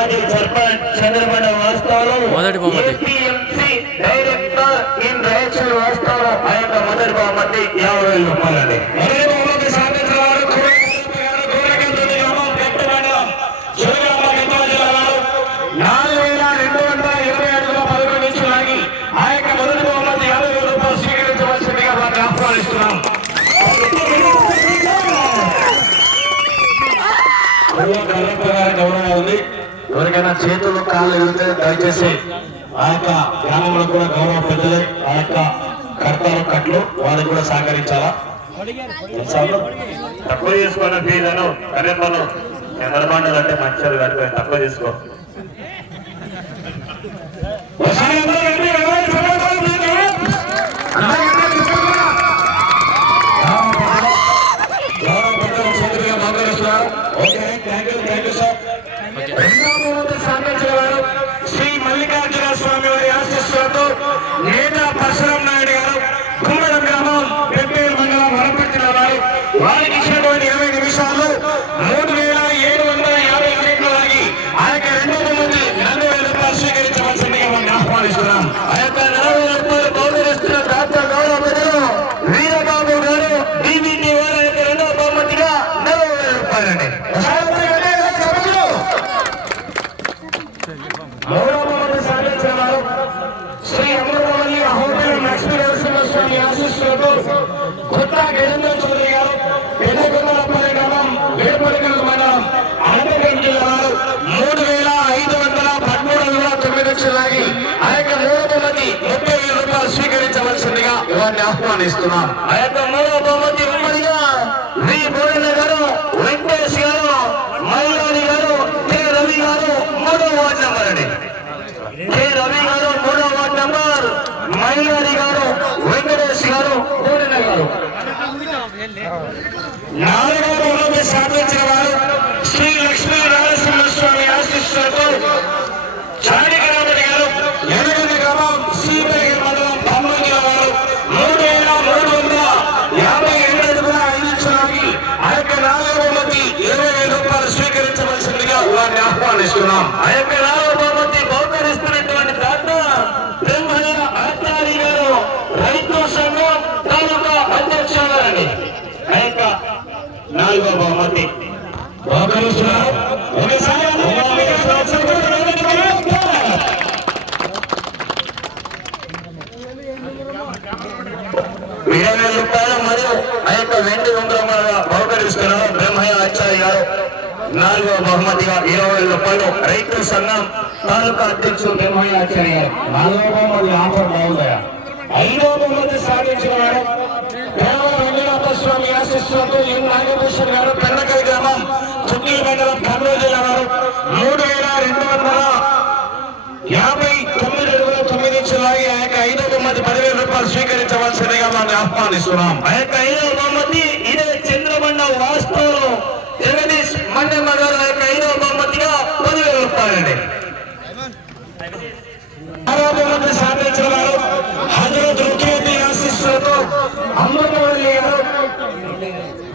మాజీ సర్పంచ్ చంద్రబండ వాస్తవాలు director in రైచల్ వాస్తవాలు ఆ యొక్క మొదటి బహుమతి 50,000 రూపాయలండి. గౌరవం ఉంది. ఎవరికైనా చేతులు కాళ్ళు వెళ్తే దయచేసి ఆ యొక్క గ్రామంలో కూడా గౌరవ పెద్దలే ఆ యొక్క కర్తలు కట్లు వాళ్ళకి కూడా సహకరించాలా. తక్కువ చేసుకున్న ఫీజులను కరెంట్లను చంద్రబాండలు అంటే మంచిది కట్టుకొని తక్కువ చేసుకో. శ్రీ మల్లికార్జున స్వామి వారి ఆశీస్సులతో నేతా పరశురాం నాయుడు గారు కుమ్మడం గ్రామం పెంపేరు మండలం వరపర్తి వారు వారికి ఇచ్చినటువంటి 20 నిమిషాలు 3,750 సెకండ్లు ఆగి ఆ యొక్క 2 మంది 40,000 రూపాయలు స్వీకరించవలసిందిగా మనం ఆహ్వానిస్తున్నాం. ఆ యొక్క 40,000 రూపాయలు బహుకరిస్తున్న డాక్టర్ గౌరవ పెద్దలు వీరబాబు గారు డివిటి వారి యొక్క 2వ బహుమతిగా 40,000 రూపాయలండి. శ్రీ అమృతవల్లి హోటల్ లక్ష్మీ నరసింహస్వామి ఆశీస్సులతో కొత్త గజేంద్ర చౌదరి గారు పెద్దకొండలపల్లి గ్రామం వేపలికల్ మండలం అనంతపురం జిల్లా వారు 3,513 లాగి ఆ యొక్క 3వ బహుమతి 30,000 రూపాయలు స్వీకరించవలసిందిగా వారిని ఆహ్వానిస్తున్నాం. ఆ యొక్క 3వ బహుమతి ఉమ్మడిగా వి బోరెన్న గారు, వెంకటేష్ గారు, మల్లారి గారు, కె రవి గారు 3వ వార్డు నంబర్ అండి. కె రవి గారు 3వ వార్డు నంబర్, మల్లారి గారు, వెంకటేష్ గారు, బోరెన్న గారు. 4వ బహుమతి సాధించిన వారు శ్రీ లక్ష్మీ నరసింహస్వామి ఆశీస్సులతో చాడికరామరెడ్డి గారు, ఎనగని గ్రామం సీతగిరి మండలం ఖమ్మం జిల్లా వారు 3,357 అడుగుల 5 ఇంచులకి ఆ యొక్క 4వ బహుమతి 20,000 రూపాయలు స్వీకరించవలసిందిగా వారిని ఆహ్వానిస్తున్నాం. ఆ యొక్క 4వ బహుమతి బహుకరిస్తున్నటువంటి డాక్టర్ బ్రహ్మయ్య ఆచార్య గారు, రైతు సంఘం తాలూకా అధ్యక్షురాలండి. ఆ యొక్క 4వ బహుమతి బహుకరిస్తున్నారు. ఒకసారి 20,000 రూపాయలు మరియు ఆ యొక్క వెండి ఉంగరములుగా బహుకరిస్తున్నారు బ్రహ్మయ్య ఆచార్య గారు. 4వ బహుమతిగా 20,000 రూపాయలు రైతు సంఘం తాలూకా అధ్యక్షుడు బ్రహ్మయ్య ఆచార్య గారు. 4వ బహుమతి ఆఫర్ బాగుందయా. 5వ బహుమతి సాధించిన వారు రంగనాథ స్వామి ఆశీస్సులతో ఎన్ నాగభూషణ్ గారు, పెన్నకల్ గ్రామం చుక్కీల మండలం కర్నూలు జిల్లా వారు 3,259 అడుగుల 9 ఇంచులాగి ఆ యొక్క 5వ బహుమతి 10,000 రూపాయలు స్వీకరించవలసిందిగా మనం ఆహ్వానిస్తున్నాం. ఆ యొక్క 5వ బహుమతి ఇదే చంద్రబండ వాస్తవం జగదీష్ మండలం గారు ఆ యొక్క 5వ బహుమతిగా 10,000 రూపాయలండి. 6వ బహుమతి సాధించిన వారు హజరత్ రుఖియతి ఆశీస్సులతో అమృతవల్లి గారు,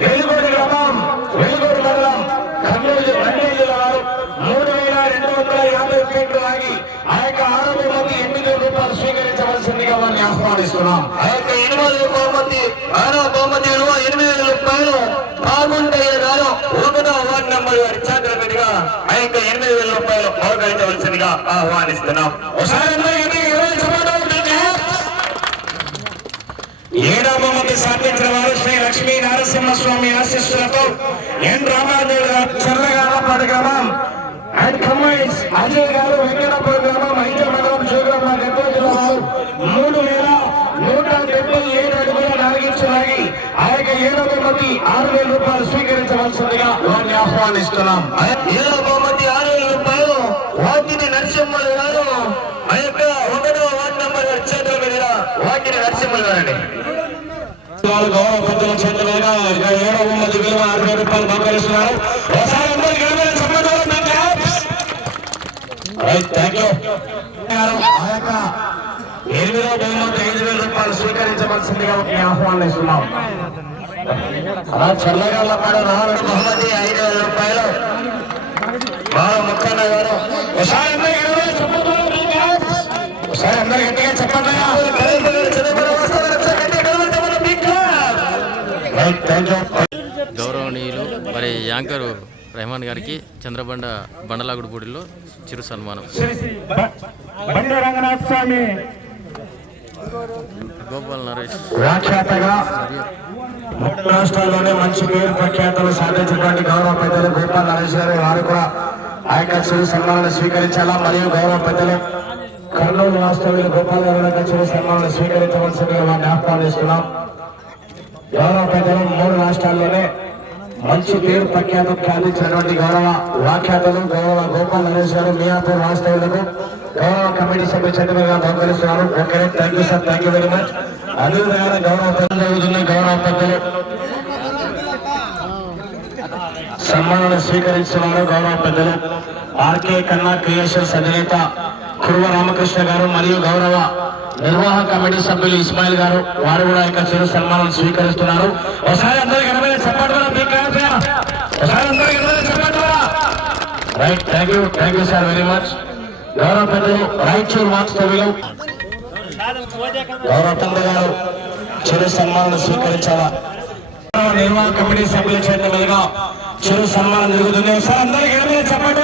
వెలుగోడు గ్రామం వెలుగోడు మండలం కర్నూలు జిల్లా వారు 3,250 సెకండ్లు ఆగి ఆ యొక్క 6వ బహుమతి 8,000 రూపాయలు స్వీకరించవలసిందిగా వారిని ఆహ్వానిస్తున్నాం. ఆ యొక్క 8వ బహుమతి 6వ బహుమతి 8,000 రూపాయలు బాగుండయ్య గారు, 1వ వార్డు నంబర్ వారి చేతులమీదుగా ఆ యొక్క 8,000 రూపాయలు బహుకరించవలసిందిగా ఆహ్వానిస్తున్నాం. 7వ బహుమతి సాధించిన వారు శ్రీ లక్ష్మీ నరసింహస్వామి ఆశీస్సులతో ఎన్ రామాదేవి గారు, చల్లగాలపాటి గ్రామం అండ్ కమ్మైన్స్ అజయ్ గారు, వెంకటాపురం గ్రామం ఐజల్ మండలం జోగులాంబ గద్వాల జిల్లా వారు 3,177 అడుగుల 4 ఇంచులాగి ఆ యొక్క 7వ బహుమతి 6,000 రూపాయలు స్వీకరించవలసిందిగా వారిని ఆహ్వానిస్తున్నాం. 7వ బహుమతి 6,000 రూపాయలు వాకిటి నరసింహులు గారు, ఆ యొక్క 1వ వార్డు నంబర్ చేతుల మీదుగా వాకిటి నరసింహులు గారండి. గౌరవ పెద్దల చేతుల మీదుగా 7వ బహుమతి విలువ 60,000 రూపాయలు బహుకరిస్తున్నారు. ఒకసారి అందరికీ ఆ యొక్క 8వ బహుమతి 5,000 రూపాయలు స్వీకరించవలసిందిగా ఆహ్వానిస్తున్నాం. అలా చల్లగల్లపాడు 4వ బహుమతి 5,000 రూపాయలు బాల ముక్కన్న గారు, మరి యాంకరు రెహమాన్ గారికి చంద్రబండ బండలాగుడిపూడిలో చిరు సన్మానం. బండి రంగనాథ స్వామి గోపాల్ నరేష్ వ్యాఖ్యాతగా రాష్ట్రాల్లోనే మంచి పేరు ప్రఖ్యాతలు సాధించినటువంటి గౌరవ పెద్దలు గోపాల్ నరేష్ గారు వారు కూడా ఆ యొక్క చిరు సన్మానాన్ని స్వీకరించాలా. మరియు గౌరవ పెద్దలు కర్నూలు వాస్తవ్యులు గోపాల్ గారు చిరు సన్మానాన్ని స్వీకరించవలసిందిగా వారిని ఆహ్వానిస్తున్నాం. గౌరవ పెద్దలు 3 రాష్ట్రాల్లోనే మంచి పేరు ప్రఖ్యాతం సాధించినటువంటి గౌరవ వ్యాఖ్యాతలు గౌరవ గోపాల్ నరేష్ గారు మియాపూర్ వాస్తవులకు గౌరవ కమిటీ సభ్యుల చేతులుగా బహుకరిస్తున్నారు. Okay, thank you sir, thank you very much. అదేవిధంగా గౌరవ పెద్దలు గౌరవ పెద్దలు సన్మానాన్ని స్వీకరిస్తున్నారు. గౌరవ పెద్దలు ఆర్కే కన్నా క్రియేషన్స్ అధినేత కుర్వ రామకృష్ణ గారు మరియు గౌరవ నిర్వాహక కమిటీ సభ్యులు ఇస్మాయిల్ గారు వారు కూడా ఇక చిరు సన్మానం స్వీకరిస్తున్నారు. ఒకసారి అందరికీ right, thank you sir very much. గౌరవ పెద్దలు రాయచూరు వాస్తవ్యులు గౌరవ పెద్ద గారు చిరు సన్మానం స్వీకరించాలా. నిర్వాహక కమిటీ సభ్యుల చేతుల మీదుగా చిరు సన్మానం జరుగుతుంది. ఒకసారి అందరికీ చెప్పండి.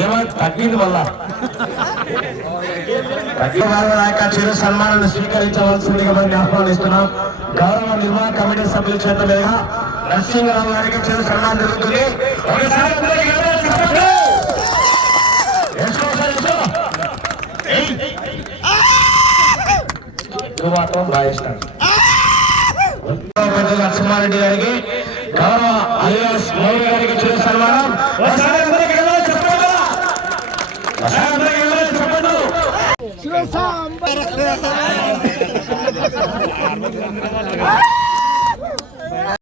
ఏమైనా తగ్గింది వల్ల చిరు సన్మానాన్ని స్వీకరించవలసిందిగా మనం ఆహ్వానిస్తున్నాం. గౌరవ నిర్వాహక కమిటీ సభ్యుల చేతుల మీదుగా నరసింహరావు గారికి చిరు సన్మానం జరుగుతుంది. మాత్రం భావిస్తాను. లక్ష్మారెడ్డి గారికి గౌరవ అలియాస్ మౌలి గారికి చిరు సన్మానం. చెప్పండి.